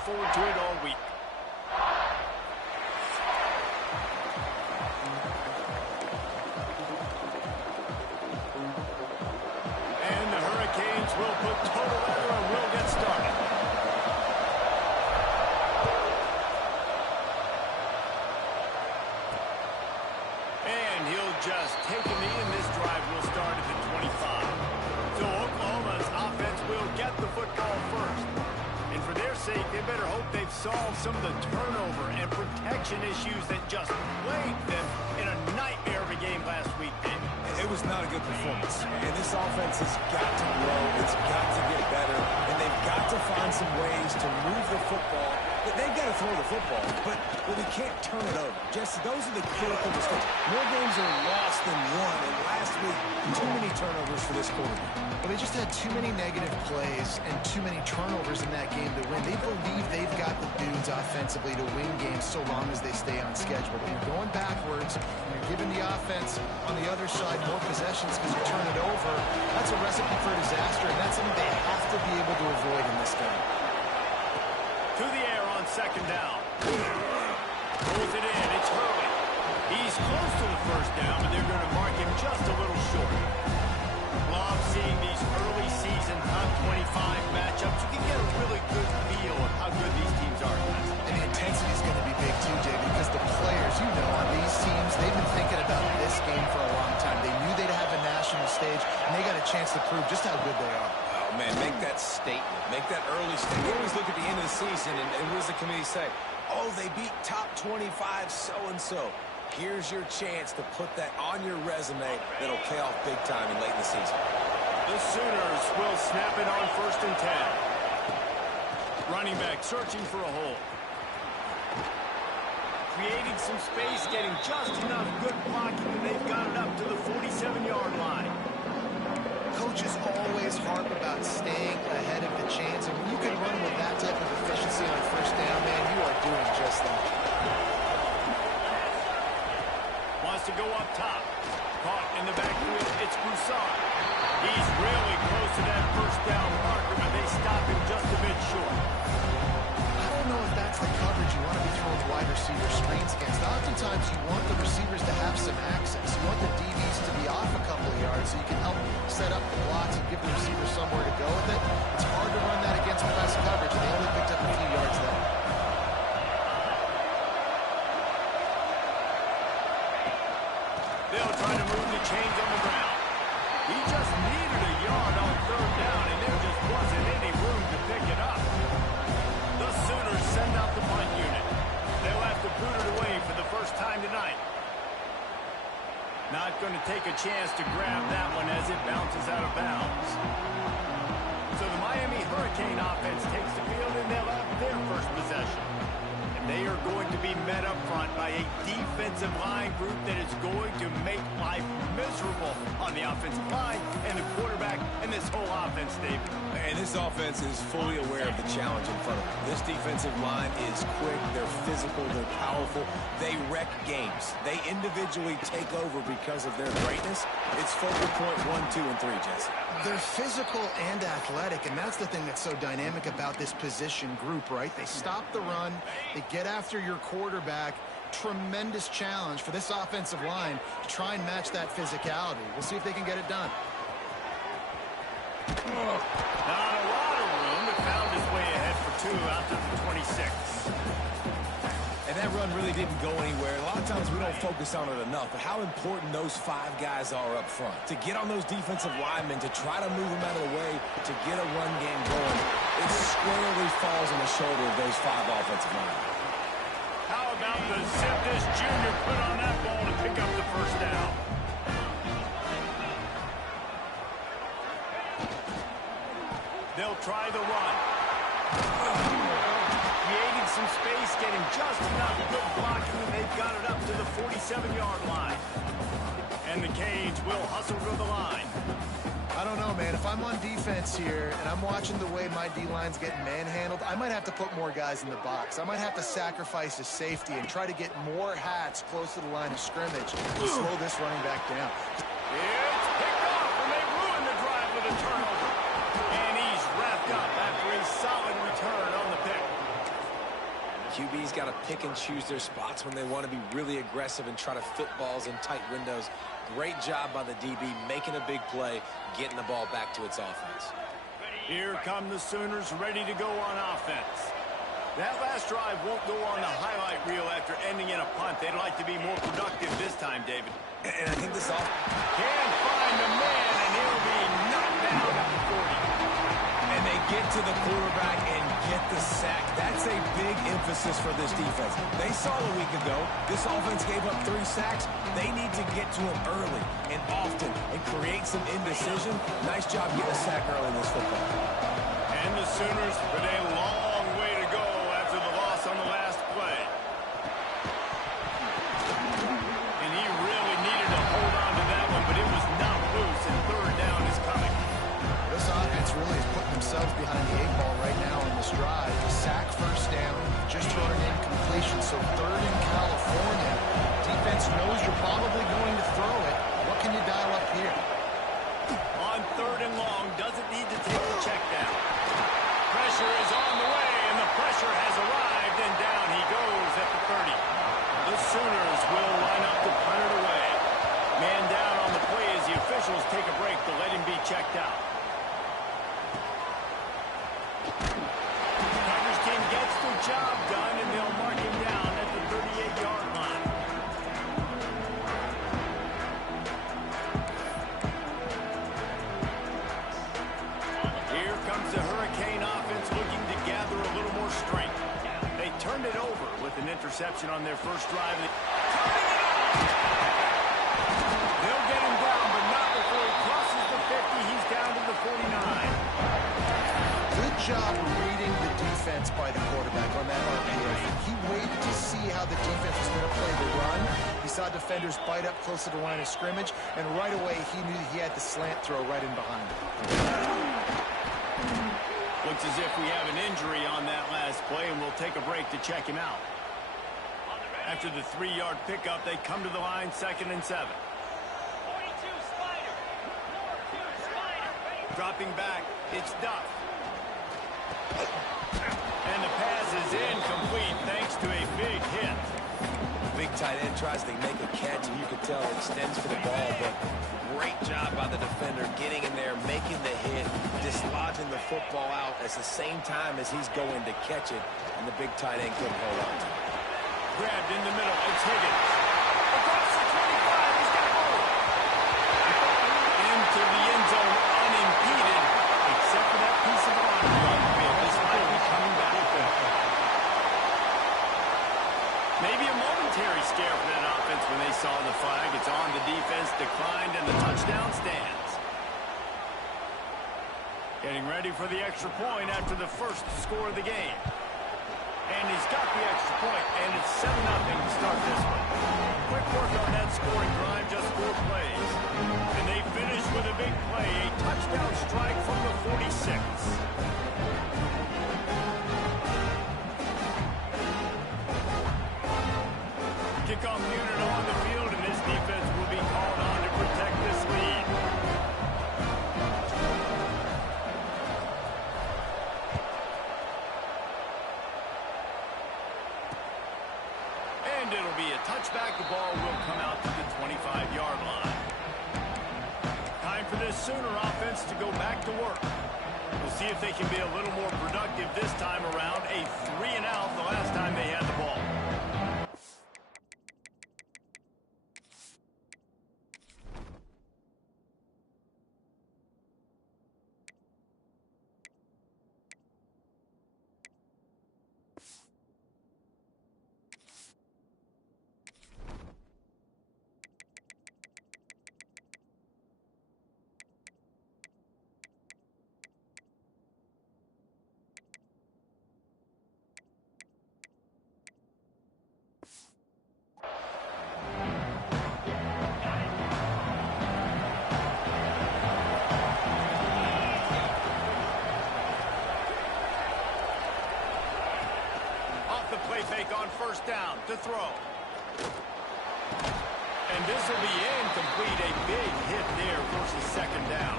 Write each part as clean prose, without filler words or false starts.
forward to it all week. And the Hurricanes will put total weather and will get started. And he'll just take a knee, and this drive will start at the 25. So Oklahoma's offense will get the football first. And for their sake, they better hope they've solved some of the turnover and protection issues that just plagued them in a nightmare of a game last week. It was not a good performance. And this offense has got to grow. It's got to get better. And they've got to find some ways to move the football. They've got to throw the football, but we can't turn it over. Jesse, those are the critical mistakes. More games are lost than won, and last week, too many turnovers for this quarterback. Well, they just had too many negative plays and too many turnovers in that game to win. They believe they've got the dudes offensively to win games so long as they stay on schedule. But you're going backwards, and you're giving the offense on the other side more possessions because you turn it over. That's a recipe for disaster, and that's something they have to be able to avoid in this game. To the air on second down. Pulls it in. It's Hurley. He's close to the first down, but they're going to mark him just a little short. Love seeing these early season top 25 matchups. You can get a really good feel of how good these teams are. And the intensity is going to be big too, Jay, because the players, you know, on these teams, they've been thinking about this game for a long time. They knew they'd have a national stage, and they got a chance to prove just how good they are. Oh, man, make that statement. Make that early statement. We always look at the end of the season, and what does the committee say? Oh, they beat top 25 so-and-so. Here's your chance to put that on your resume that'll pay off big time in late in the season. The Sooners will snap it on 1st and 10. Running back searching for a hole. Creating some space, getting just enough good blocking, and they've got it up to the 47-yard line. Coaches always harp about staying ahead of the chains, and when you can run with that type of efficiency on 1st down, man, you are doing just that. Wants to go up top. Caught in the backfield, it's Broussard. He's really close to that 1st down marker, but they stop him just a bit short. I don't know if that's the coverage you want to be throwing wide receiver screens against. Oftentimes, you want the receivers to have some access. You want the DBs to be off a couple of yards so you can help set up the blocks and give the receiver somewhere to go with it. It's hard to run that against press coverage, and they only picked up a few yards there. They'll try to move the chains on the ground. He just needed a yard on 3rd down, and there just wasn't any room to pick it up. The Sooners send out the punt unit. They'll have to boot it away for the first time tonight. Not going to take a chance to grab that one as it bounces out of bounds. So the Miami Hurricane offense takes the field, and they'll have their first possession. And they are going to be met up front by a defensive line group that is going to make life miserable on the offensive line and the quarterback and this whole offense, Dave. And this offense is fully aware of the challenge in front of them. This defensive line is quick, they're physical, they're powerful. They wreck games. They individually take over because of their greatness. It's focal point 1, 2, and 3, Jesse. They're physical and athletic, and that's the thing that's so dynamic about this position group, right? They stop the run, they get after your quarterback. Tremendous challenge for this offensive line to try and match that physicality. We'll see if they can get it done. Not a lot of room, but found his way ahead for 2 out to the 26. And that run really didn't go anywhere. A lot of times we don't focus on it enough, but how important those 5 guys are up front. To get on those defensive linemen, to try to move them out of the way, to get a run game going, it squarely falls on the shoulder of those 5 offensive linemen. How about the zip this junior put on that ball to pick up the 1st down? They'll try the run. Creating some space, getting just enough good blocking, and they've got it up to the 47-yard line. And the Canes will hustle to the line. I don't know, man. If I'm on defense here and I'm watching the way my D-line's getting manhandled, I might have to put more guys in the box. I might have to sacrifice a safety and try to get more hats close to the line of scrimmage to slow this running back down. It's picked off, and they ruin the drive with a turnover. And he's wrapped up after a solid return on the pick. QB's got to pick and choose their spots when they want to be really aggressive and try to fit balls in tight windows. Great job by the DB making a big play, getting the ball back to its offense. Here come the Sooners ready to go on offense. That last drive won't go on the highlight reel after ending in a punt. They'd like to be more productive this time, David. And I think this all can't find the man, and he'll be knocked down at the 40. And they get to the quarterback and get the sack. That's a big emphasis for this defense. They saw a week ago, this offense gave up 3 sacks. They need to get to them early and often and create some indecision. Nice job getting a sack early in this football. And the Sooners with a long way to go after the loss on the last play. And he really needed to hold on to that one, but it was not loose, and third down is coming. This offense really is putting themselves behind the 8 ball right now in this drive. The sack, first down, just thrown an incompletion, so third in California. Defense knows you're probably going to throw it. What can you dial up here? On third and long, doesn't need to take the check down. Pressure is on the way, and the pressure has arrived, and down he goes at the 30. The Sooners will line up to punt it away. Man down on the play as the officials take a break to let him be checked out. The coverage team gets the job done, and they'll mark him down at the 38-yard line. Here comes the Hurricane offense looking to gather a little more strength. They turned it over with an interception on their first drive. They'll get him down, but not before he crosses the 50. He's down to the 49. Good job reading the defense by the quarterback on that RPO. He waited to see how the defense was going to play the run. He saw defenders bite up close to the line of scrimmage, and right away he knew he had the slant throw right in behind him. Looks as if we have an injury on that last play, and we'll take a break to check him out. After the 3-yard pickup, they come to the line, 2nd and 7. 42 Spider. 42 Spider. Dropping back, it's Duff. And the pass is incomplete thanks to a big hit. Big tight end tries to make a catch, and you can tell it extends for the ball, but great job by the defender getting in there, making the hit, dislodging the football out at the same time as he's going to catch it, and the big tight end couldn't hold on to it. Grabbed in the middle, it's Higgins. Across the 25, he's got more. Into the end zone unimpeded, except for that piece of arm. This might be coming back. Maybe a momentary scare for that offense when they saw the flag. It's on, the defense declined, and the touchdown stands. Getting ready for the extra point after the first score of the game. And he's got the extra point, and it's 7-0 to start this one. Quick work on that scoring drive, just 4 plays. And they finish with a big play, a touchdown strike from the 46. Kickoff unit on the field, and this defense will be called on to protect this lead. And it'll be a touchback. The ball will come out to the 25-yard line. Time for this Sooner offense to go back to work. We'll see if they can be a little more productive this time around. A 3-and-out the last time they had the ball. Fake on first down to throw. And this will be incomplete. A big hit there versus 2nd down.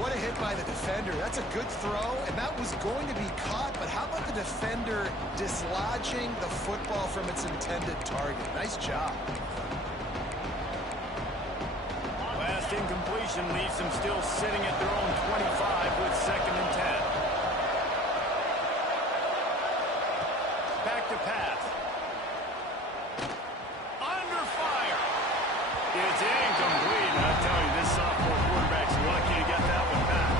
What a hit by the defender. That's a good throw, and that was going to be caught, but how about the defender dislodging the football from its intended target? Nice job. Last incompletion leaves them still sitting at their own 25 with 2nd and 10. Back to pass. Under fire. It's incomplete. I tell you, this sophomore quarterback's lucky to get that one back.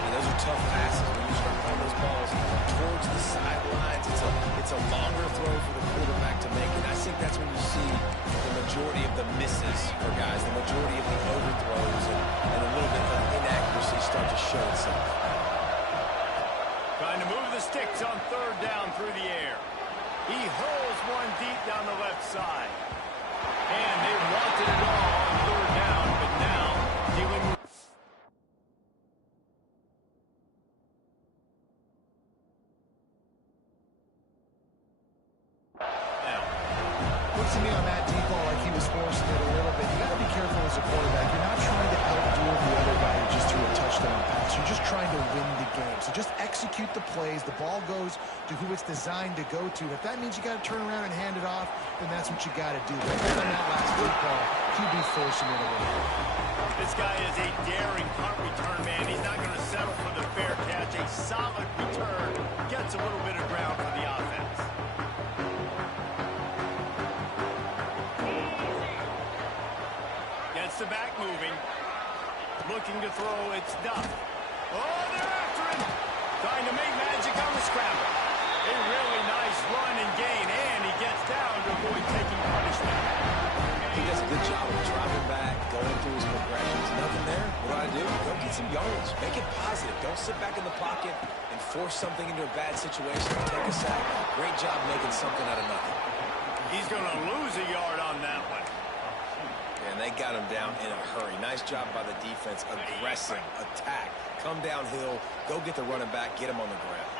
And those are tough passes. When you start throwing those balls towards the sidelines, it's a longer throw for the quarterback to make. And I think that's when you see the majority of the misses for guys, the majority of the overthrows, and a little bit of inaccuracy start to show itself. Trying to move the sticks on 3rd down through the air. He hurls one deep down the left side. And they wanted it all on 3rd down, but now dealing with... Looks to me on that deep ball like he was forcing it a little bit. You got to be careful as a quarterback. You're not trying to outdo the other guy who just threw a touchdown pass. You're just trying to win the game. So just execute the plays. The ball goes to who it's designed to go to. If that means you got to turn around and hand it off, then that's what you got to do. But on that last deep ball, he'd be forcing it away. This guy is a daring punt return man. He's not going to settle for the fair catch. A solid return gets a little bit of ground for the offense. Gets the back moving. Looking to throw, it's Duff. Oh, they're after him. Trying to make magic on the scramble. A really nice run and gain, and he gets down to avoid taking punishment. He does a good job of driving back, going through his progressions. Nothing there. What do I do? Go get some yards. Make it positive. Don't sit back in the pocket and force something into a bad situation. Take a sack. Great job making something out of nothing. He's going to lose a yard on that one. And they got him down in a hurry. Nice job by the defense. Aggressive, attack, come downhill, go get the running back, get him on the ground.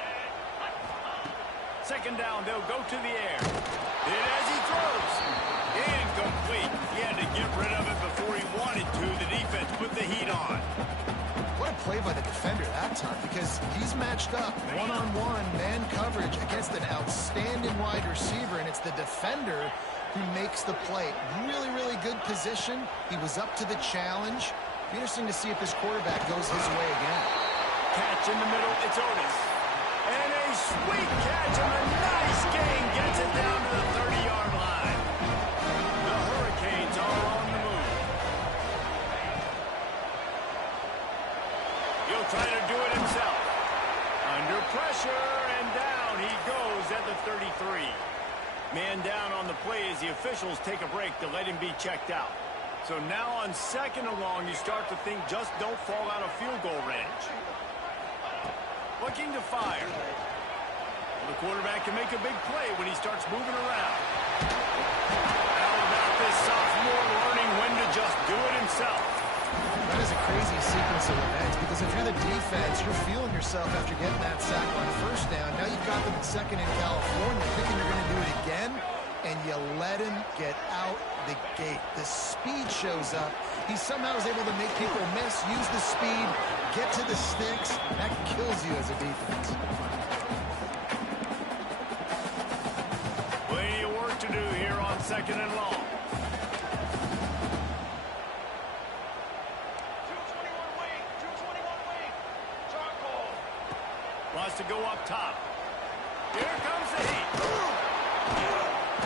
2nd down, they'll go to the air. And as he throws, incomplete. He had to get rid of it before he wanted to. The defense put the heat on. What a play by the defender that time, because he's matched up one-on-one man coverage against an outstanding wide receiver, and it's the defender who makes the play. Really, really good position. He was up to the challenge. Be interesting to see if this quarterback goes his way again. Catch in the middle, it's Otis. And a sweet catch on a nice gain gets it down to the 30-yard line. The Hurricanes are on the move. He'll try to do it himself. Under pressure, and down he goes at the 33. Man down on the play as the officials take a break to let him be checked out. So now on 2nd and long, you start to think just don't fall out of field goal range. Looking to fire. Well, the quarterback can make a big play when he starts moving around. How about this sophomore learning when to just do it himself? That is a crazy sequence of events, because if you're the defense, you're feeling yourself after getting that sack on 1st down. Now you've got them in 2nd in California, thinking you're going to do it again, and you let him get out the gate. The speed shows up. He somehow is able to make people miss, use the speed, get to the sticks. That kills you as a defense. Plenty of work to do here on 2nd and long. Wants to go up top. Here comes the heat.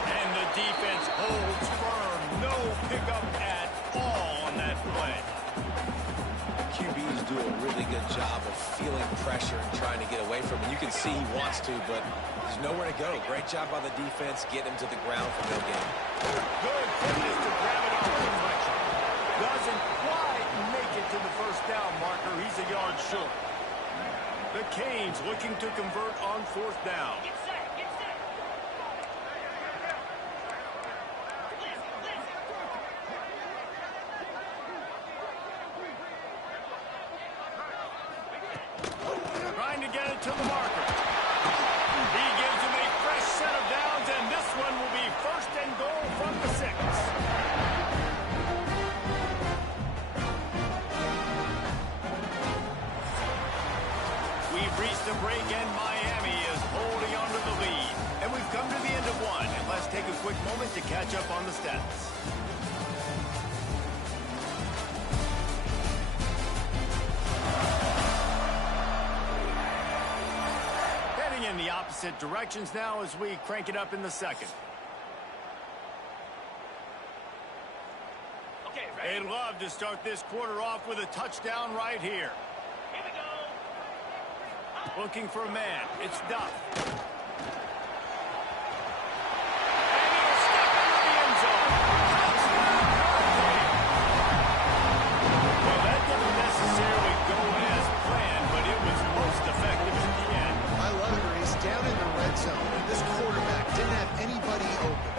And the defense holds firm. No pickup at all on that play. QBs do a really good job of feeling pressure and trying to get away from it. You can see he wants to, but there's nowhere to go. Great job by the defense, getting him to the ground for no gain. Good fitness to grab it off the deflection. Doesn't quite make it to the 1st down marker. He's a yard short. The Canes looking to convert on 4th down. Get set, get set. Trying to get it to the marker. He gives him a fresh set of downs, and this one will be 1st and goal from the 6. matchup on the stats. Heading in the opposite directions now as we crank it up in the second. Okay, ready? They'd love to start this quarter off with a touchdown right here. Here we go. Looking for a man. It's Duff. This quarterback didn't have anybody open.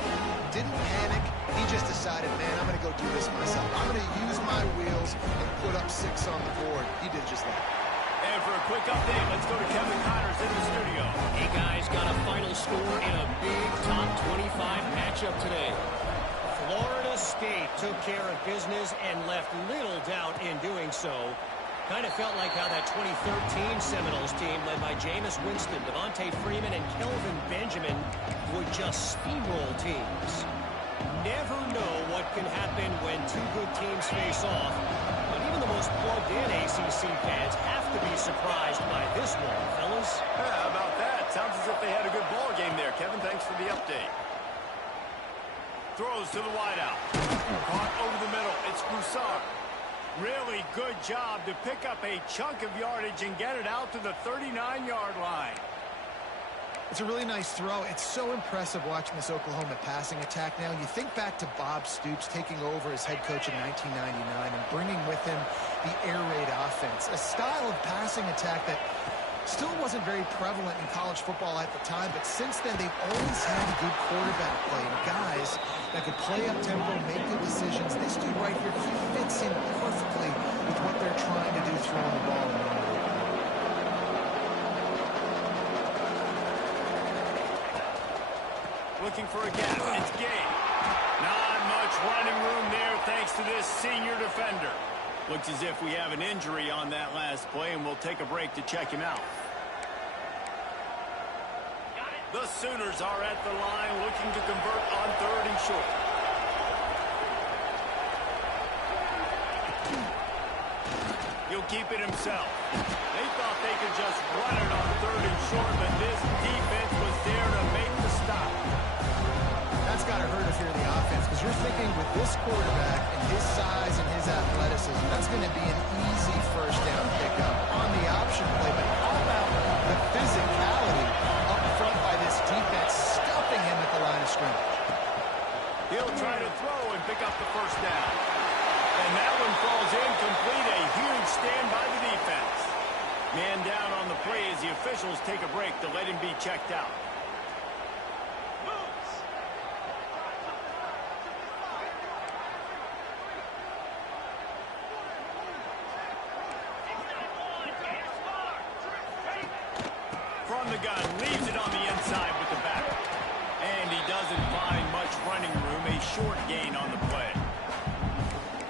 Didn't panic. He just decided, man, I'm going to go do this myself. I'm going to use my wheels and put up 6 on the board. He did just that. And for a quick update, let's go to Kevin Connors in the studio. Hey, guys, got a final score in a big top 25 matchup today. Florida State took care of business and left little doubt in doing so. Kind of felt like how that 2013 Seminoles team led by Jameis Winston, Devontae Freeman, and Kelvin Benjamin would just steamroll teams. Never know what can happen when 2 good teams face off, but even the most plugged-in ACC fans have to be surprised by this one, fellas. Yeah, how about that? Sounds as if they had a good ball game there. Kevin, thanks for the update. Throws to the wideout. Caught over the middle. It's Broussard. Really good job to pick up a chunk of yardage and get it out to the 39-yard line. It's a really nice throw. It's so impressive watching this Oklahoma passing attack now. You think back to Bob Stoops taking over as head coach in 1999 and bringing with him the air raid offense, a style of passing attack that still wasn't very prevalent in college football at the time, but since then they've always had good quarterback play and guys that could play up tempo, make good decisions. This dude right here, he fits in perfectly with what they're trying to do throwing the ball in the air. Looking for a gap. It's Gay. Not much running room there thanks to this senior defender. Looks as if we have an injury on that last play, and we'll take a break to check him out. The Sooners are at the line looking to convert on 3rd and short. He'll keep it himself. They thought they could just run it on 3rd and short, but this defense was there to make the stop. That's got to hurt if you're the offense, because you're thinking with this quarterback and his size and his athleticism, that's going to be an easy first down pickup on the option play. But how about the physicality up front by this defense, stuffing him at the line of scrimmage? He'll try to throw and pick up the first down. And that one falls incomplete. A huge stand by the defense. Man down on the play as the officials take a break to let him be checked out. From the gun, leaves it on the inside with the back. And he doesn't find much running room. A short gain on the play.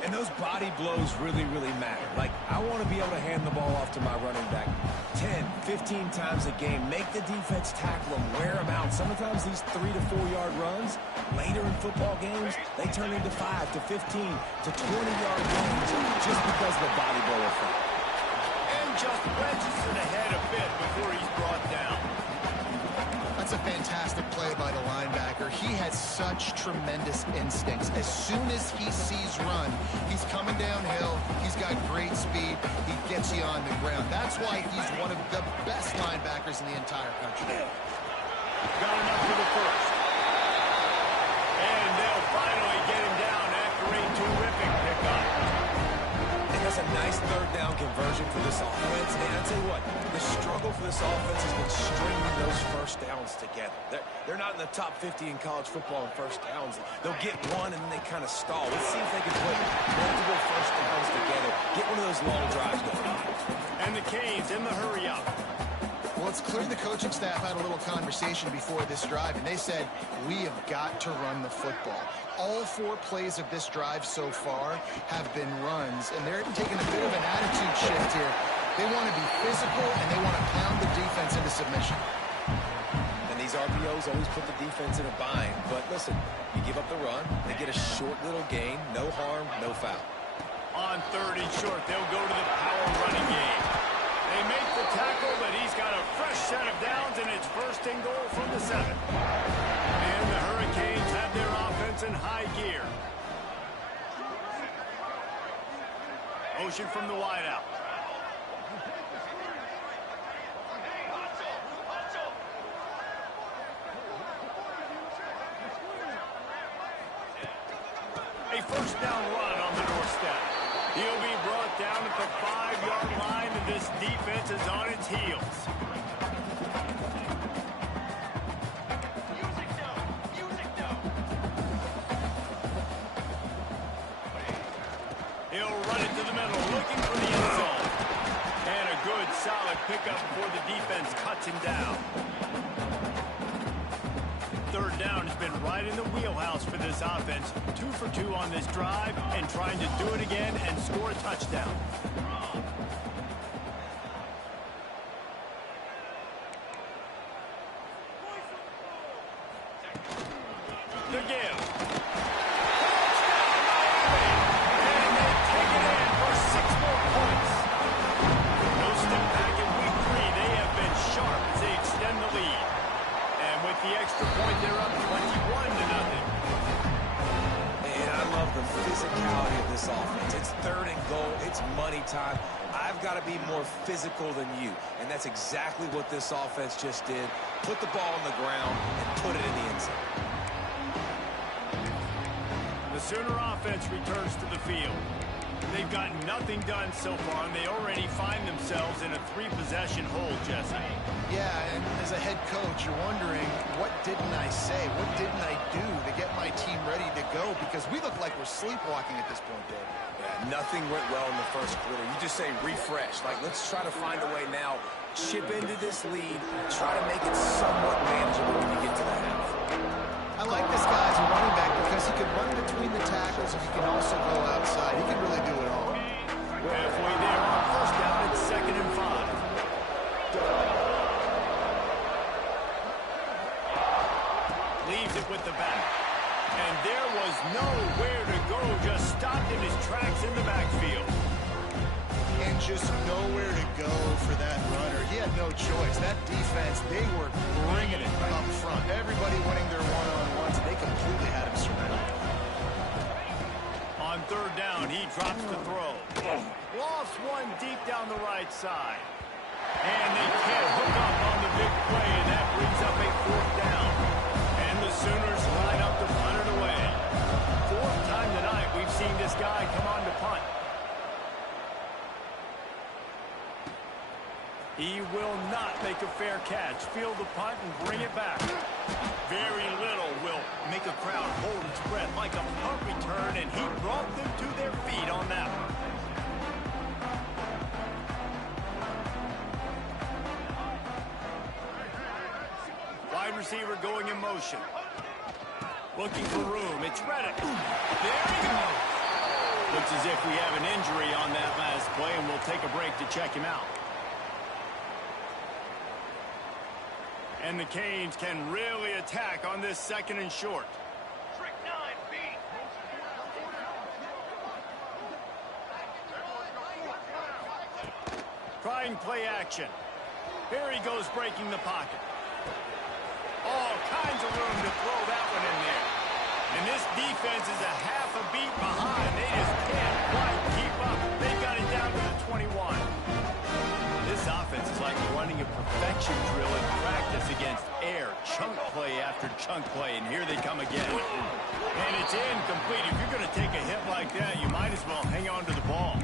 And those body blows really, really matter. Like, I want to be able to hand the ball off to my running back 10, 15 times a game. Make the defense tackle them, wear them out. Sometimes these 3 to 4 yard runs, later in football games, they turn into 5 to 15 to 20-yard gains just because of the body blow effect. And just wedges it ahead a bit before he's brought down. That's a fantastic play by the linebacker. He has such tremendous instincts. As soon as he sees run, he's coming downhill. He's got great speed. He gets you on the ground. That's why he's one of the best linebackers in the entire country. Got enough for the first. And they'll finally get him down after a terrific pickup. And that's a nice 3rd down conversion for this offense. And I tell you what, the struggle for this offense has been stringing those first downs together. They're not in the top 50 in college football in first downs. They'll get one and then they kind of stall. Let's see if they can put multiple first downs together. Get one of those long drives going. And the Canes in the hurry up. Well, it's clear the coaching staff had a little conversation before this drive, and they said, we have got to run the football. All 4 plays of this drive so far have been runs, and they're taking a bit of an attitude shift here. They want to be physical, and they want to pound the defense into submission. And these are RPOs always put the defense in a bind. But listen, you give up the run, they get a short little gain, no harm, no foul. On 3rd and short, they'll go to the power running game. They make the tackle, but he's got a fresh set of downs, and it's 1st and goal from the 7. And the Hurricanes have their offense in high gear. Motion from the wideout. A 1st down run on the doorstep. He'll be brought down at the 5-yard line, and this defense is on its heels. He'll run it to the middle, looking for the end zone. And a good, solid pickup before the defense cuts him down. 3rd down has been right in the wheelhouse for this offense. 2 for 2 on this drive and trying to do it again and score a touchdown. The give. And they take it in for 6 more points. No step back in week 3. They have been sharp as they extend the lead. And with the extra point, they're up 21-0. And I love the physicality of this offense. It's 3rd and goal. It's money time. I've got to be more physical than you. And that's exactly what this offense just did. Put the ball on the ground and put it in the end zone. The Sooner offense returns to the field. They've gotten nothing done so far, and they already find themselves in a 3-possession hole, Jesse. Yeah, and as a head coach, you're wondering, what didn't I say? What didn't I do to get my team ready to go? Because we look like we're sleepwalking at this point, Dave. Yeah, nothing went well in the 1st quarter. You just say refresh. Like, let's try to find a way now. Chip into this lead. Try to make it somewhat manageable when you get to the half. I like this guy as a running back because he can run between the tackles and he can also go outside. He can really do it all. Halfway there on 1st down, it's 2nd and 5. Leaves it with the back. And there was nowhere to go, just stopped in his tracks in the backfield. And just nowhere to go for that runner. He had no choice. That defense, they were bringing it up front. Everybody winning their one-on-ones, and they completely had him surrounded. On 3rd down, he drops the throw. Lost one deep down the right side. And they can't hook up on the big play, and that brings up a 4th down. And the Sooners line up to punt it away. 4th time tonight we've seen this guy come on to punt. He will not make a fair catch. Field the punt and bring it back. Very little will make a crowd hold its breath like a punt return, and he brought them to their feet on that one. Wide receiver going in motion. Looking for room. It's Reddick. There he goes. Looks as if we have an injury on that last play, and we'll take a break to check him out. And the Canes can really attack on this 2nd and short. Trick 9B. Trying play action. Here he goes breaking the pocket. All kinds of room to throw that one in there. And this defense is a half a beat behind. They just can't quite keep up. They've got it down to the 21. This offense is like running a perfection drill in practice against air. Chunk play after chunk play, and here they come again. And it's incomplete. If you're going to take a hit like that, you might as well hang on to the ball.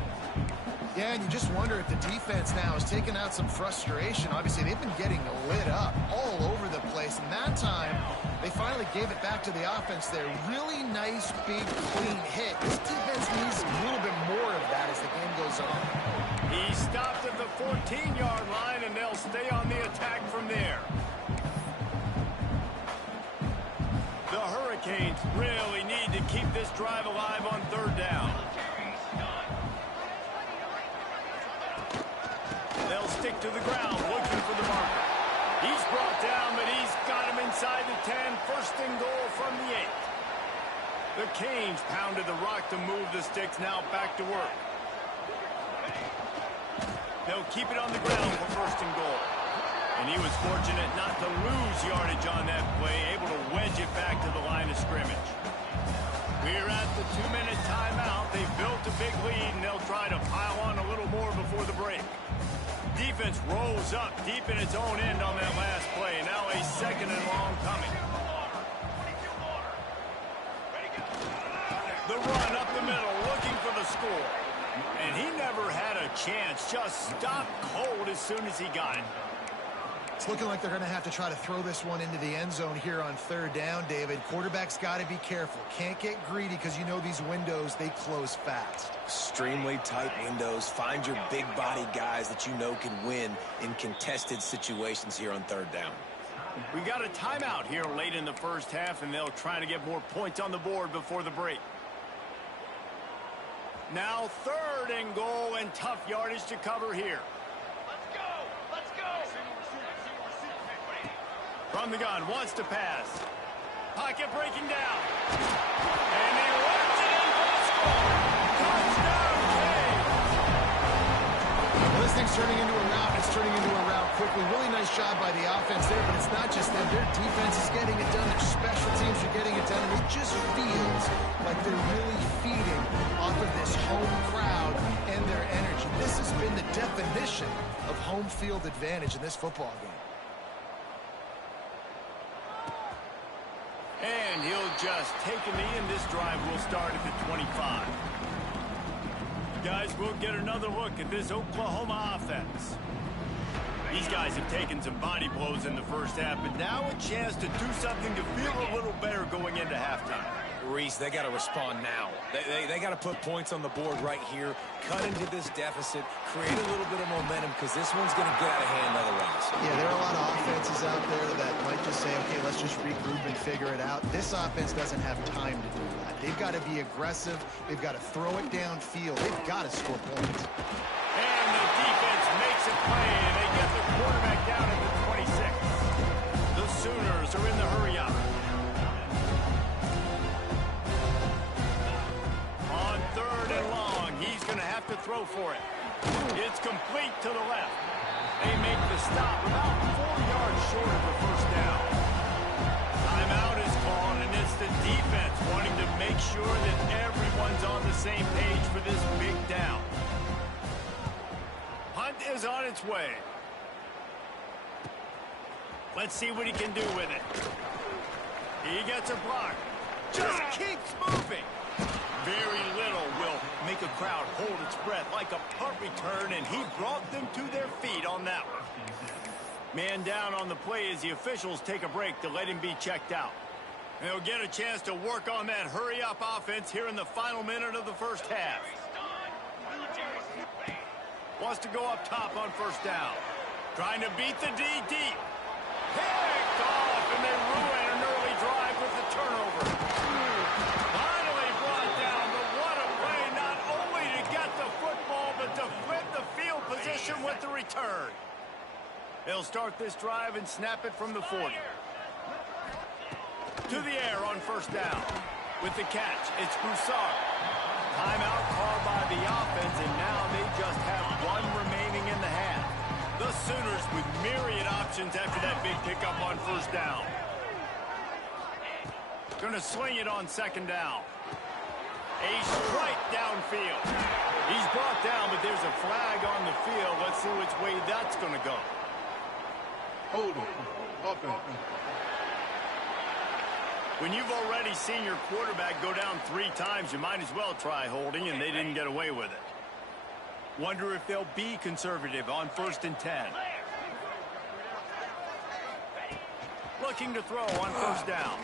Yeah, and you just wonder if the defense now has taken out some frustration. Obviously, they've been getting lit up all over the place, and that time, they finally gave it back to the offense there. Really nice, big, clean hit. This defense needs a little bit more of that as the game goes on. He stopped at the 14-yard line, and they'll stay on the attack from there. The Hurricanes really need to keep this drive alive on 3rd down. They'll stick to the ground, looking for the marker. He's brought down, but he's got him inside the 10. First and goal from the 8. The Canes pounded the rock to move the sticks. Now back to work. They'll keep it on the ground for first and goal. And he was fortunate not to lose yardage on that play, able to wedge it back to the line of scrimmage. We're at the 2-minute timeout. They've built a big lead, and they'll try to pile on a little more before the break. Defense rolls up deep in its own end on that last play. Now a second and long coming. The run up the middle, looking for the score. And he never had a chance. Just stopped cold as soon as he got it. It's looking like they're going to have to try to throw this one into the end zone here on third down, David. Quarterback's got to be careful. Can't get greedy because you know these windows, they close fast. Extremely tight windows. Find your big body guys that you know can win in contested situations here on third down. We got a timeout here late in the first half, and they'll try to get more points on the board before the break. Now third and goal, and tough yardage to cover here. Let's go. From the gun, wants to pass. Pocket breaking down. And he runs it in for the score. Touchdown, Canes. Well, this thing's turning into a rout. It's turning into a rout quickly. Really nice job by the offense there, but it's not just them. Their defense is getting it done. Their special teams are getting it done. And it just feels like they're really feeding off of this home crowd and their energy. This has been the definition of home field advantage in this football game. And he'll just take a knee, and this drive will start at the 25. Guys, we'll get another look at this Oklahoma offense. These guys have taken some body blows in the first half, but now a chance to do something to feel a little better going into halftime. Reese, they got to respond now. They got to put points on the board right here, cut into this deficit, create a little bit of momentum, because this one's going to get out of hand otherwise. Yeah, there are a lot of offenses out there that might just say, okay, let's just regroup and figure it out. This offense doesn't have time to do that. They've got to be aggressive. They've got to throw it downfield. They've got to score points. And the defense makes a play, and they get the quarterback down at the 26. The Sooners are in the hurry-up. On third and long, he's going to have to throw for it. It's complete to the left. They make the stop about 4 yards short of the first down. Timeout is called, and it's the defense wanting to make sure that everyone's on the same page for this big down. Hunt is on its way. Let's see what he can do with it. He gets a block. Just keeps moving. Very little will make a crowd hold its breath like a punt return, and he brought them to their feet on that one. Man down on the play as the officials take a break to let him be checked out. They'll get a chance to work on that hurry-up offense here in the final minute of the first half. Wants to go up top on first down. Trying to beat the D deep. Picked off, and they ruin an early drive with the turnover. Finally brought down, but what a play, not only to get the football, but to flip the field position with the return. They'll start this drive and snap it from the 40. To the air on first down. With the catch, it's Broussard. Timeout called by the offense, and now they just have one remaining in the half. The Sooners with myriad options after that big pickup on first down. Going to swing it on second down. A strike downfield. He's brought down, but there's a flag on the field. Let's see which way that's going to go. Hold it. Offense. When you've already seen your quarterback go down 3 times, you might as well try holding, and they didn't get away with it. Wonder if they'll be conservative on first and 10. Looking to throw on first down.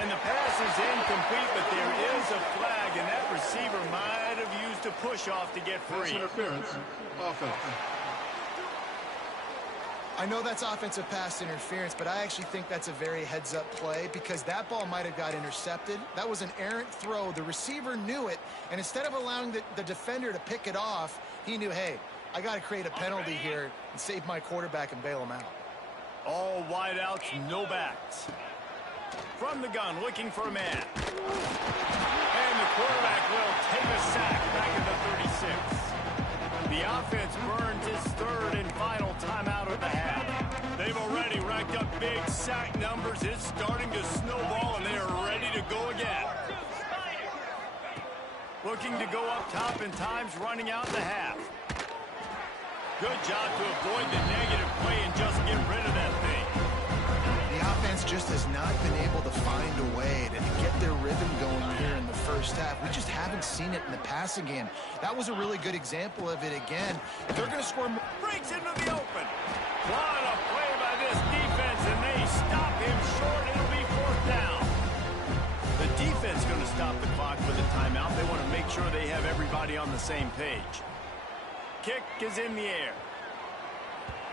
And the pass is incomplete, but there is a flag, and that receiver might have used a push-off to get free. Pass interference. Offense. I know that's offensive pass interference, but I actually think that's a very heads-up play because that ball might have got intercepted. That was an errant throw. The receiver knew it, and instead of allowing the defender to pick it off, he knew, hey, I got to create a penalty here and save my quarterback and bail him out. All wideouts, no backs. From the gun, looking for a man. And the quarterback will take a sack back at the 36. The offense burns its third and final timeout of the half. They've already racked up big sack numbers. It's starting to snowball, and they are ready to go again. Looking to go up top, and time's running out the half. Good job to avoid the negative play and just get rid of that thing. The offense just has not been able to find a way to get their rhythm going here in the first half. We just haven't seen it in the passing game. That was a really good example of it again. If they're going to score more. Breaks into the open. What a play by this defense, and they stop him short. It'll be fourth down. The defense going to stop the clock with a timeout. They want to make sure they have everybody on the same page. Kick is in the air.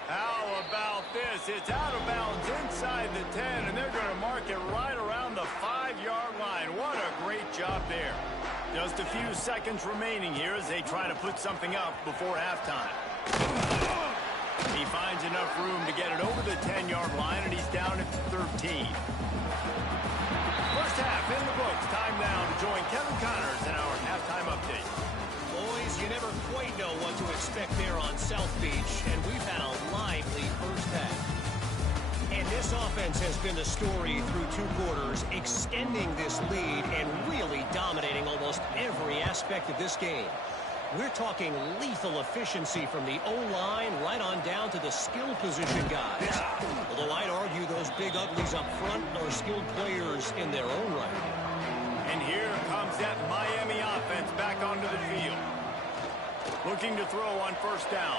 How about this? It's out of bounds inside the 10, and they're going to mark it right around the 5-yard line. What a great job there. Just a few seconds remaining here as they try to put something up before halftime. He finds enough room to get it over the 10-yard line, and he's down at 13. First half in the books. Time now to join Kevin Connors in our halftime update. Boys, you never quite know what to expect there on South Beach, and we've had a lively first half. And this offense has been the story through 2 quarters, extending this lead and really dominating almost every aspect of this game. We're talking lethal efficiency from the O-line right on down to the skill position guys. Although I'd argue those big uglies up front are skilled players in their own right. And here comes that Miami offense back onto the field. Looking to throw on first down.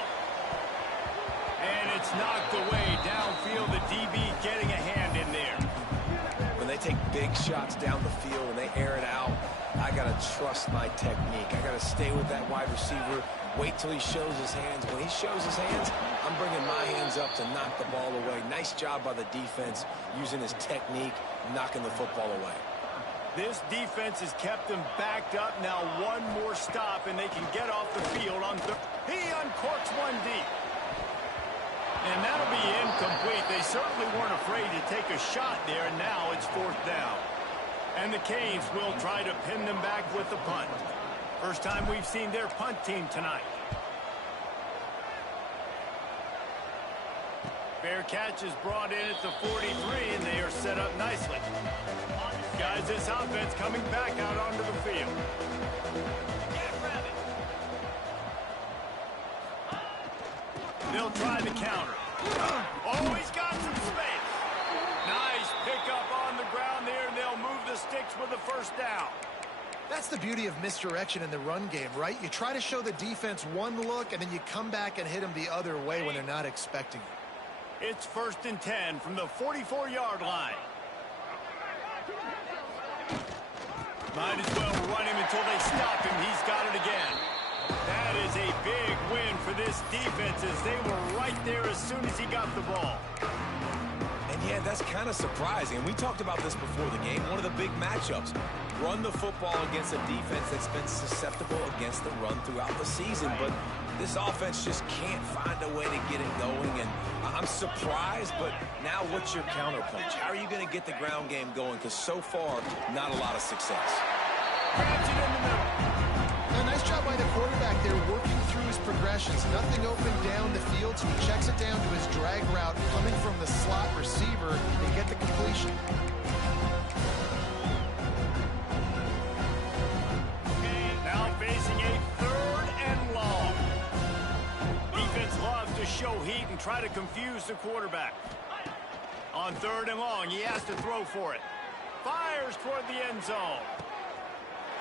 And it's knocked away downfield. The DB getting a hand in there. When they take big shots down the field and they air it out, I got to trust my technique. I got to stay with that wide receiver, wait till he shows his hands. When he shows his hands, I'm bringing my hands up to knock the ball away. Nice job by the defense using his technique, knocking the football away. This defense has kept them backed up. Now one more stop, and they can get off the field on third. He uncorks one deep. And that'll be incomplete. They certainly weren't afraid to take a shot there, and now it's fourth down. And the Canes will try to pin them back with the punt. First time we've seen their punt team tonight. Fair catch is brought in at the 43, and they are set up nicely. Guys, this offense coming back out onto the field. They'll try the counter. Oh, he's got some space. Nice pickup on the ground there, and they'll move the sticks with the first down. That's the beauty of misdirection in the run game, right? You try to show the defense one look, and then you come back and hit them the other way when they're not expecting it. It's 1st and 10 from the 44-yard line. Might as well run him until they stop him. He's got it again. That is a big win for this defense as they were right there as soon as he got the ball. And yeah, that's kind of surprising. And we talked about this before the game. One of the big matchups. Run the football against a defense that's been susceptible against the run throughout the season. But this offense just can't find a way to get it going. And I'm surprised, but now what's your counterpunch? How are you going to get the ground game going? Because so far, not a lot of success. Grabs it in the middle. Nice job by the quarterback there, working through his progressions. Nothing open down the field, so he checks it down to his drag route, coming from the slot receiver, and get the completion. Now facing a 3rd and long. Defense loves to show heat and try to confuse the quarterback. On 3rd and long, he has to throw for it. Fires toward the end zone.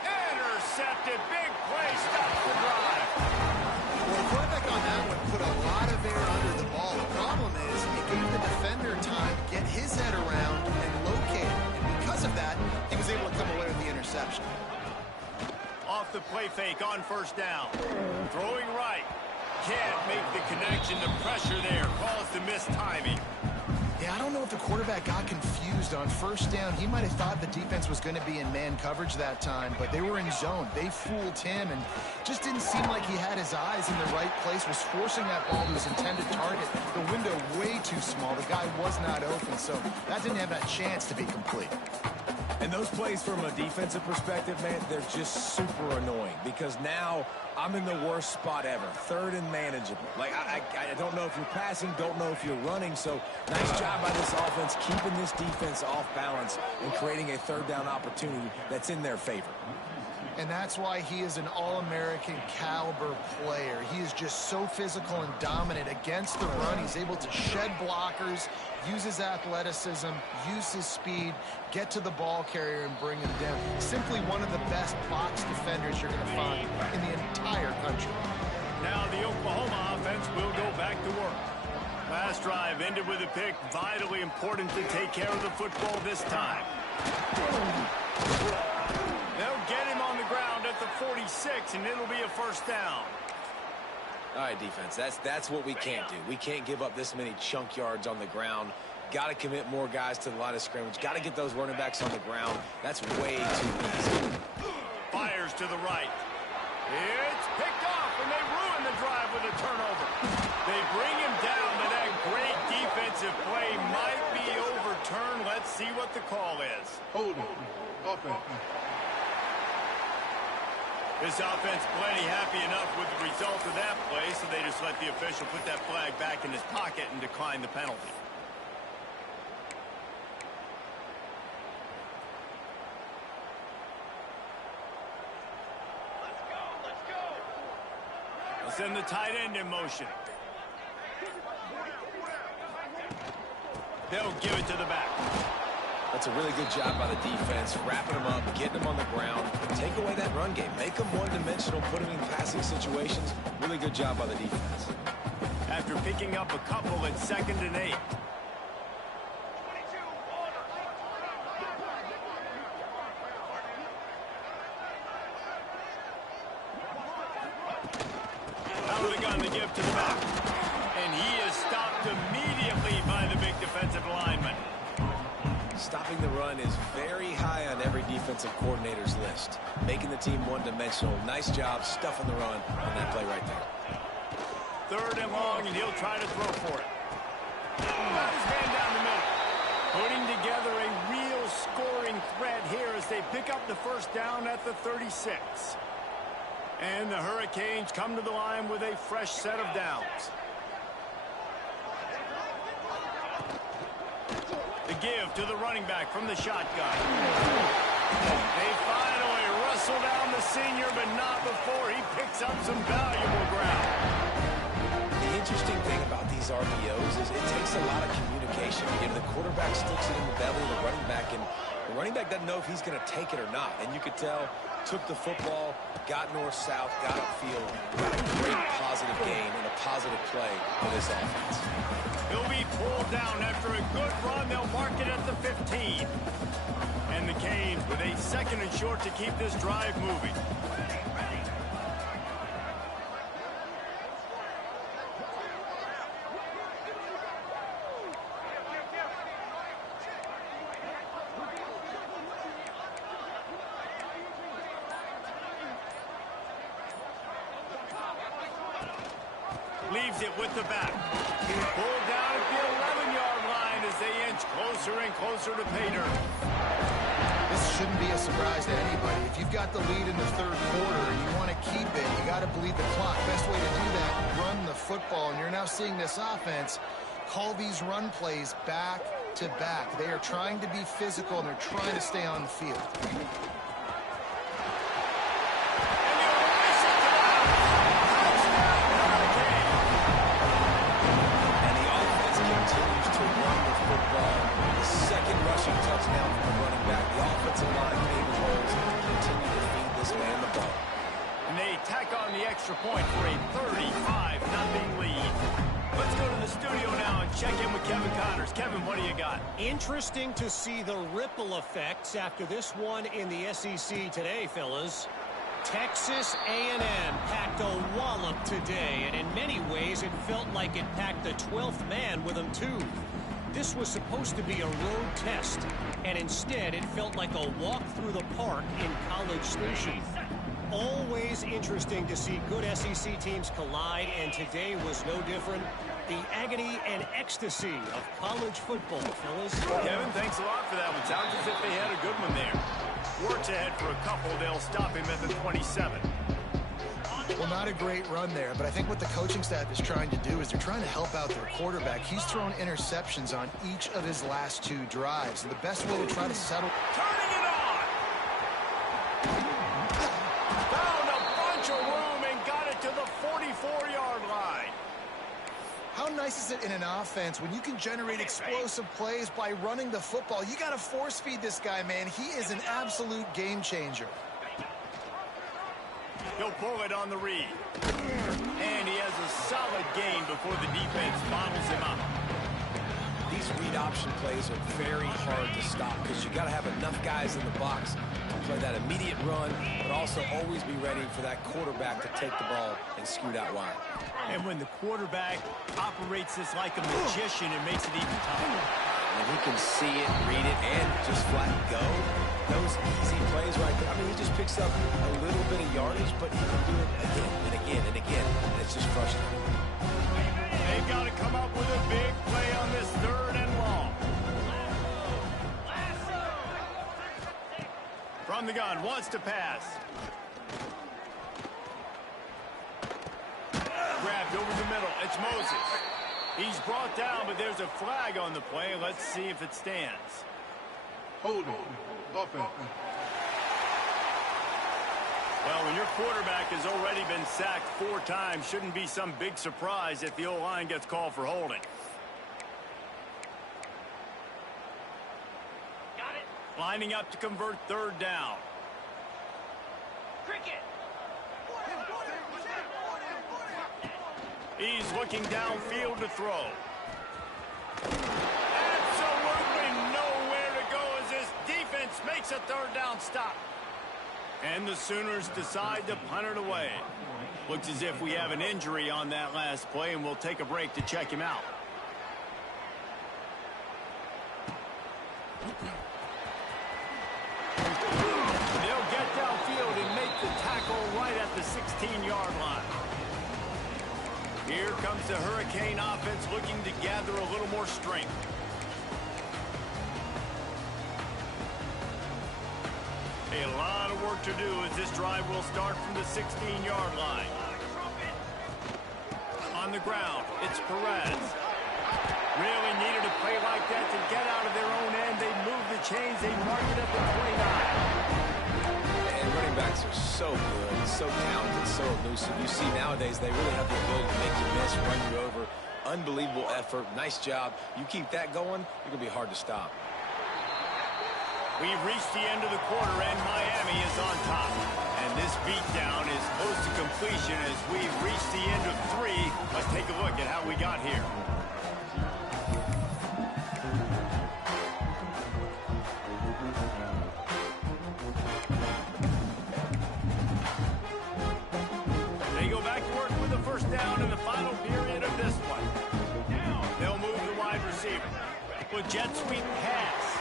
Intercepted. Big play. Stops the drive. Well, the quarterback on that one put a lot of air under the ball. The problem is it gave the defender time to get his head around and locate it. And because of that, he was able to come away with the interception. Off the play fake on 1st down. Throwing right. Can't make the connection. The pressure there caused the missed timing. Yeah, I don't know if the quarterback got confused on first down. He might have thought the defense was going to be in man coverage that time, but they were in zone. They fooled him and just didn't seem like he had his eyes in the right place, was forcing that ball to his intended target. The window way too small. The guy was not open, so that didn't have that chance to be complete. And those plays from a defensive perspective, man, they're just super annoying because now I'm in the worst spot ever. Third and manageable. Like, I don't know if you're passing, don't know if you're running. So nice job by this offense keeping this defense off balance and creating a third down opportunity that's in their favor. And that's why he is an all-American caliber player. He is just so physical and dominant against the run. He's able to shed blockers, use his athleticism, use his speed, get to the ball carrier and bring him down. Simply one of the best box defenders you're going to find in the entire country. Now the Oklahoma offense will go back to work. Last drive ended with a pick. Vitally important to take care of the football this time. They'll get him on the ground at the 46, and it'll be a first down. All right, defense, that's what we can't do. We can't give up this many chunk yards on the ground. Got to commit more guys to the line of scrimmage. Got to get those running backs on the ground. That's way too easy. Fires to the right. It's picked off, and they ruin the drive with a turnover. They bring him down, but that great defensive play might be overturned. Let's see what the call is. Holding. Offense. This offense plenty happy enough with the result of that play, so they just let the official put that flag back in his pocket and decline the penalty. Let's go. They'll send the tight end in motion. They'll give it to the back. That's a really good job by the defense, wrapping them up, getting them on the ground. Take away that run game. Make them one-dimensional, put them in passing situations. Really good job by the defense. After picking up a couple at 2nd and 8. 22, order. Out of the gun, they give to the back. And he is stopped immediately by the big defensive lineman. Stopping the run is very high on every defensive coordinator's list. Making the team one-dimensional. Nice job stuffing the run on that play right there. 3rd and long, and he'll try to throw for it. Got his man down the middle. Putting together a real scoring threat here as they pick up the first down at the 36. And the Hurricanes come to the line with a fresh set of downs. The give to the running back from the shotgun. They finally wrestle down the senior, but not before he picks up some valuable ground. The interesting thing about these RPOs is it takes a lot of communication. The quarterback sticks it in the belly of the running back, and the running back doesn't know if he's going to take it or not. And you could tell, took the football, got north-south, got upfield, got a great positive gain and a positive play for this offense. He'll be pulled down after a good run. They'll mark it at the 15. And the Canes with a 2nd and short to keep this drive moving. Leaves it with the back. Pulled down at the 11-yard line as they inch closer and closer to pay dirt. This shouldn't be a surprise to anybody. If you've got the lead in the 3rd quarter and you want to keep it, you got to bleed the clock. Best way to do that, run the football. And you're now seeing this offense call these run plays back to back. They are trying to be physical and they're trying to stay on the field. Touchdown from the running back. The offensive line made the holes and continue to feed this man the ball. And they tack on the extra point for a 35-0 lead. Let's go to the studio now and check in with Kevin Connors. Kevin, what do you got? Interesting to see the ripple effects after this one in the SEC today, fellas. Texas A&M packed a wallop today, and in many ways it felt like it packed the 12th man with them too. This was supposed to be a road test, and instead it felt like a walk through the park in College Station. Always interesting to see good SEC teams collide, and today was no different. The agony and ecstasy of college football, fellas. Kevin, thanks a lot for that one. Sounds as if they had a good one there. Works ahead for a couple. They'll stop him at the 27. Well, not a great run there, but I think what the coaching staff is trying to do is they're trying to help out their quarterback. He's thrown interceptions on each of his last 2 drives, and the best way to try to settle... Turning it on! Found a bunch of room and got it to the 44-yard line. How nice is it in an offense when you can generate explosive plays by running the football? You got to force feed this guy, man. He is an absolute game changer. He'll pull it on the read. And he has a solid gain before the defense bottles him up. These read option plays are very hard to stop because you got to have enough guys in the box to play that immediate run, but also always be ready for that quarterback to take the ball and scoot out wide. And when the quarterback operates this like a magician, it makes it even tougher. And he can see it, read it, and just flat go. Those easy plays right there. I mean, he just picks up a little bit of yardage, but he can do it again and again and again, and it's just frustrating. They've got to come up with a big play on this 3rd and long. From the gun, wants to pass. Grabbed over the middle. It's Moses. He's brought down, but there's a flag on the play. Let's see if it stands. Hold on. Offense. Well, when your quarterback has already been sacked 4 times, shouldn't be some big surprise if the O-line gets called for holding. Got it. Lining up to convert 3rd down. Cricket. He's looking downfield to throw. Absolutely nowhere to go as this defense makes a 3rd down stop. And the Sooners decide to punt it away. Looks as if we have an injury on that last play, and we'll take a break to check him out. They'll get downfield and make the tackle right at the 16-yard line. Here comes the Hurricane offense looking to gather a little more strength. A lot of work to do as this drive will start from the 16-yard line. On the ground, it's Perez. Really needed a play like that to get out of their own end. They move the chains. They mark it at the 29. And running backs are so good, so talented, so elusive. You see nowadays they really have the ability to make you miss, run you over. Unbelievable effort. Nice job. You keep that going, you're going to be hard to stop. We've reached the end of the quarter, and Miami is on top. And this beatdown is close to completion as we've reached the end of 3. Let's take a look at how we got here. They go back to work with the 1st down in the final period of this one. They'll move the wide receiver. With jet sweep pass.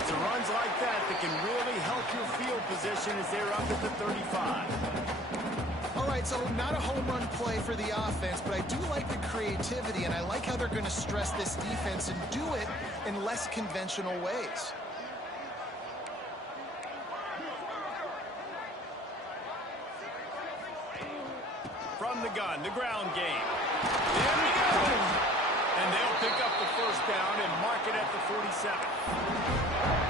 It's runs like that can really help your field position as they're up at the 35. All right, so not a home run play for the offense, but I do like the creativity, and I like how they're going to stress this defense and do it in less conventional ways. From the gun, the ground game. There we go! And they'll pick up the 1st down and mark it at the 47.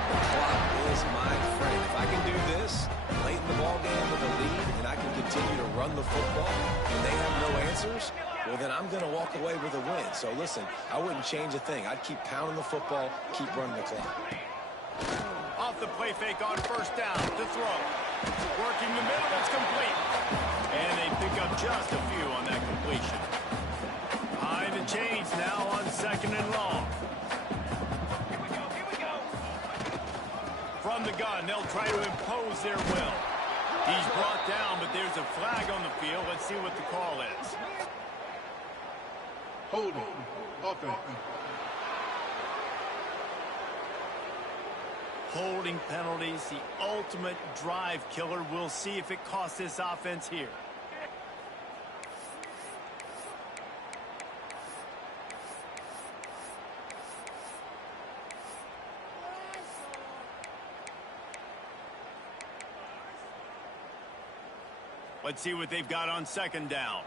Clock is my friend. If I can do this late in the ball game with a lead and I can continue to run the football and they have no answers, well, then I'm going to walk away with a win. So, listen, I wouldn't change a thing. I'd keep pounding the football, keep running the clock. Off the play fake on 1st down to throw. Working the middle, it's complete. And they pick up just a few on that completion. Behind the chains now on 2nd and long. From the gun, they'll try to impose their will. He's brought down, but there's a flag on the field. Let's see what the call is. Hold on. Offense. Holding penalties, the ultimate drive killer. We'll see if it costs this offense here. Let's see what they've got on second down.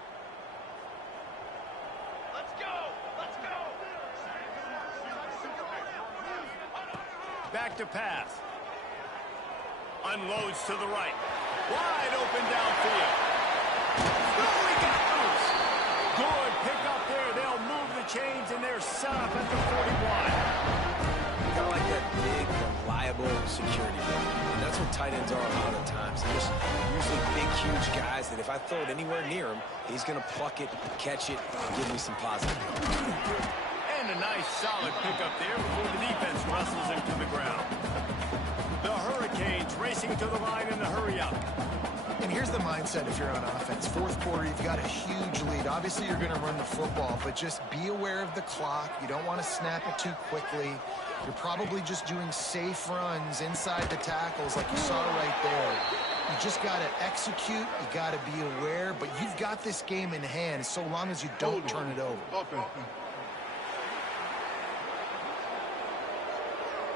Let's go! Let's go! Back to pass. Unloads to the right. Wide open downfield. Oh, he got loose. Good pick up there. They'll move the chains, and they're set up at the 41. Kind of like that big, reliable security blanket. And that's what tight ends are a lot of the times. They're just usually big, huge guys that if I throw it anywhere near him, he's going to pluck it, catch it, and give me some positive. And a nice, solid pickup there before the defense wrestles him to the ground. The Hurricanes racing to the line in the hurry-up. And here's the mindset if you're on offense. Fourth quarter, you've got a huge lead. Obviously, you're going to run the football, but just be aware of the clock. You don't want to snap it too quickly. You're probably just doing safe runs inside the tackles like you saw right there. You just got to execute. You got to be aware, but you've got this game in hand so long as you don't turn it over. Offense.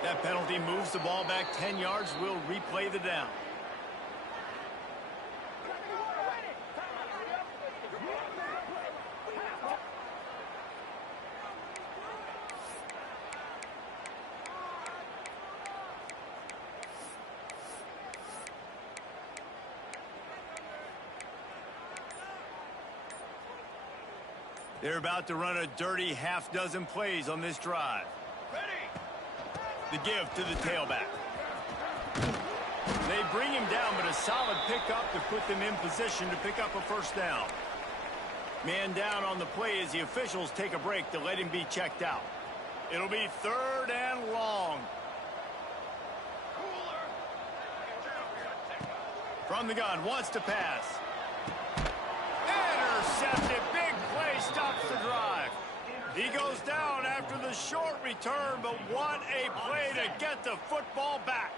That penalty moves the ball back 10 yards. We'll replay the down. They're about to run a dirty half-dozen plays on this drive. The give to the tailback. They bring him down, but a solid pickup to put them in position to pick up a first down. Man down on the play as the officials take a break to let him be checked out. It'll be 3rd and long. From the gun, wants to pass. Intercepted, big play, stops the drive. He goes down after the short return, but what a play to get the football back.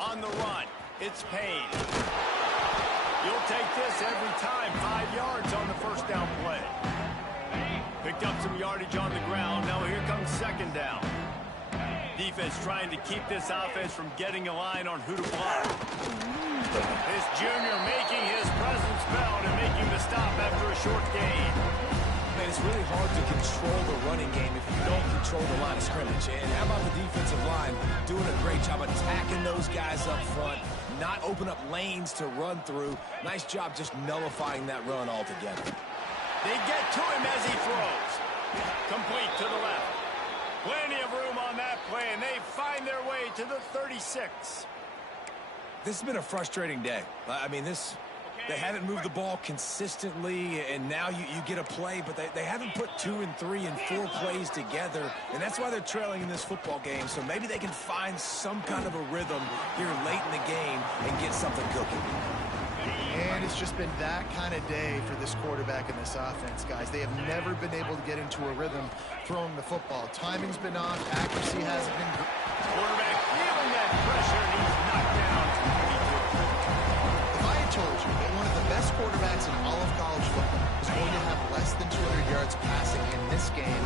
On the run, it's Payne. You'll take this every time. 5 yards on the first down play. Picked up some yardage on the ground. Now here comes second down. Defense trying to keep this offense from getting a line on who to block. This junior making his presence felt and making the stop after a short gain. Man, it's really hard to control the running game if you don't control the line of scrimmage. And how about the defensive line doing a great job attacking those guys up front, not open up lanes to run through. Nice job just nullifying that run altogether. They get to him as he throws. Complete to the left. Plenty of room on that play, and they find their way to the 36. This has been a frustrating day. I mean, they haven't moved the ball consistently, and now you get a play, but they haven't put 2 and 3 and 4 plays together, and that's why they're trailing in this football game. So maybe they can find some kind of a rhythm here late in the game and get something cooking. And it's just been that kind of day for this quarterback and this offense, guys. They have never been able to get into a rhythm throwing the football. Timing's been off. Accuracy hasn't been good. Quarterback feeling that pressure, and he's knocked down. If I had told you that one of the best quarterbacks in all of college football was going to have less than 200 yards passing in this game,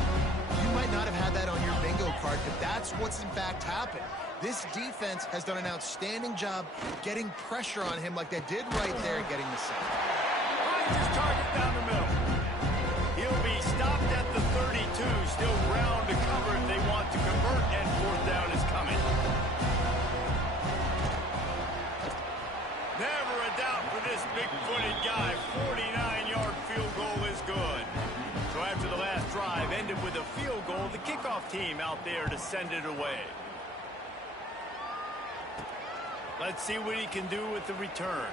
you might not have had that on your bingo card, but that's what's in fact happened. This defense has done an outstanding job getting pressure on him like they did right there, getting the sack. Finds his target down the middle. He'll be stopped at the 32, still ground to cover if they want to convert, and 4th down is coming. Never a doubt for this big-footed guy. 49-yard field goal is good. So after the last drive ended with a field goal, the kickoff team out there to send it away. Let's see what he can do with the return.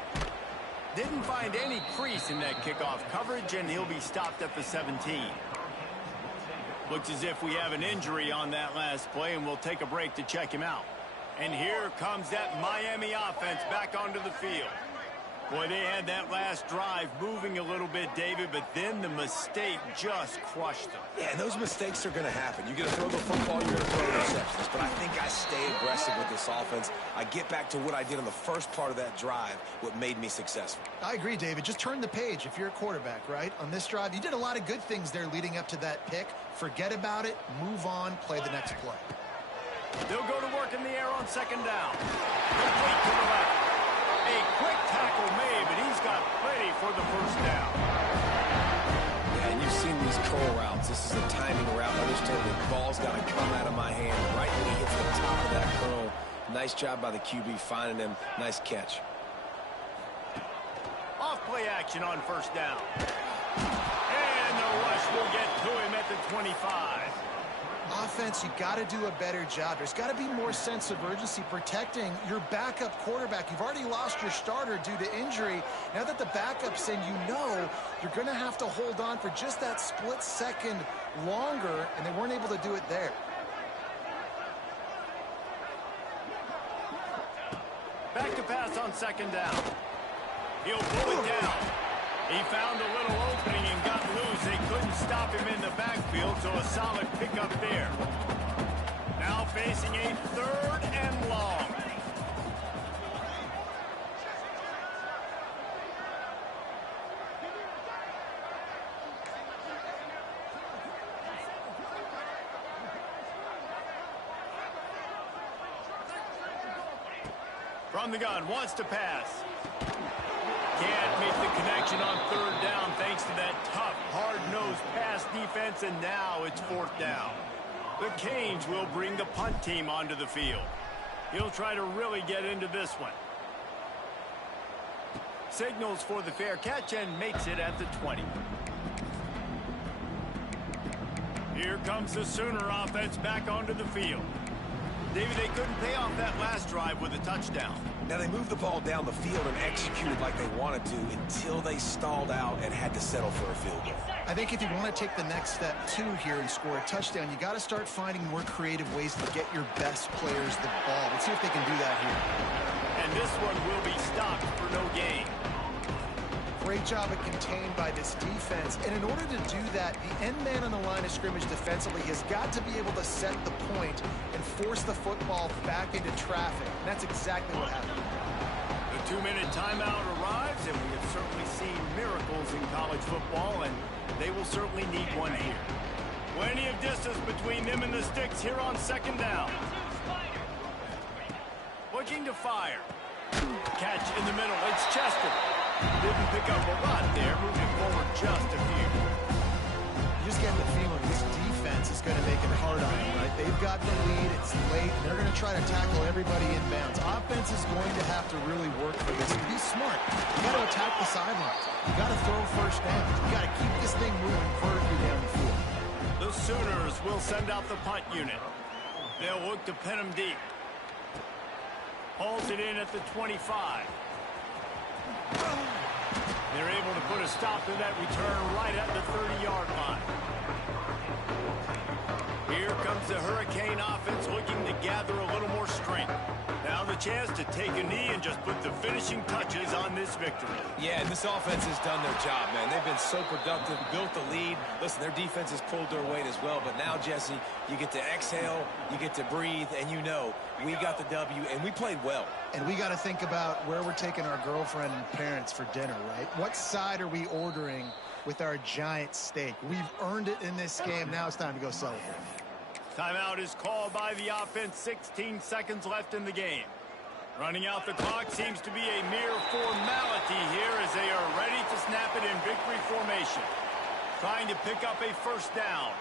Didn't find any crease in that kickoff coverage, and he'll be stopped at the 17. Looks as if we have an injury on that last play, and we'll take a break to check him out. And here comes that Miami offense back onto the field. Boy, they had that last drive moving a little bit, David, but then the mistake just crushed them. Yeah, and those mistakes are going to happen. You're going to throw the football, you're going to throw interceptions. But I think I stay aggressive with this offense. I get back to what I did on the first part of that drive, what made me successful. I agree, David. Just turn the page if you're a quarterback, right? On this drive, you did a lot of good things there leading up to that pick. Forget about it, move on, play the next play. They'll go to work in the air on second down. Complete to the left. A quick tackle made, but he's got plenty for the first down. Yeah, and you've seen these curl routes. This is a timing route. Understand the ball's got to come out of my hand right when he hits the top of that curl. Nice job by the QB finding him. Nice catch. Off play action on first down. And the rush will get to him at the 25. Offense, you got to do a better job. There's got to be more sense of urgency protecting your backup quarterback. You've already lost your starter due to injury. Now that the backup's in, you know you're going to have to hold on for just that split second longer, and they weren't able to do it there. Back to pass on second down. He'll pull it down. He found a little opening and got loose. They couldn't stop him in the backfield, so a solid pickup there. Now facing a third and long. From the gun, wants to pass. Can't make the connection on third down thanks to that tough, hard-nosed pass defense, and now it's fourth down. The Canes will bring the punt team onto the field. He'll try to really get into this one. Signals for the fair catch and makes it at the 20. Here comes the Sooner offense back onto the field. David, they couldn't pay off that last drive with a touchdown. Now, they moved the ball down the field and executed like they wanted to until they stalled out and had to settle for a field goal. I think if you want to take the next step, too, here and score a touchdown, you got to start finding more creative ways to get your best players the ball. Let's see if they can do that here. And this one will be stopped for no gain. Great job at contained by this defense. And in order to do that, the end man on the line of scrimmage defensively has got to be able to set the point and force the football back into traffic. And that's exactly what happened. The 2-minute timeout arrives, and we have certainly seen miracles in college football, and they will certainly need one here. Plenty of distance between them and the sticks here on second down. Looking to fire. Catch in the middle. It's Chester. Didn't pick up a lot there, moving forward just a few. You just get the feeling this defense is going to make it hard on them, right? They've got the lead, it's late, and they're going to try to tackle everybody inbounds. Offense is going to have to really work for this. Be smart. You got to attack the sidelines. You got to throw first down. You got to keep this thing moving vertically down the field. The Sooners will send out the punt unit. They'll look to pin them deep. Holds it in at the 25. They're able to put a stop to that return right at the 30-yard line. Here comes the Hurricane offense looking to gather a little more strength. Now the chance to take a knee and just put the finishing touches on this victory. Yeah, and this offense has done their job, man. They've been so productive, built the lead. Listen, their defense has pulled their weight as well. But now, Jesse, you get to exhale, you get to breathe, and you know we got the W, and we played well. And we got to think about where we're taking our girlfriend and parents for dinner, right? What side are we ordering with our giant steak? We've earned it in this game. Now it's time to go celebrate. Timeout is called by the offense. 16 seconds left in the game. Running out the clock seems to be a mere formality here as they are ready to snap it in victory formation. Trying to pick up a first down.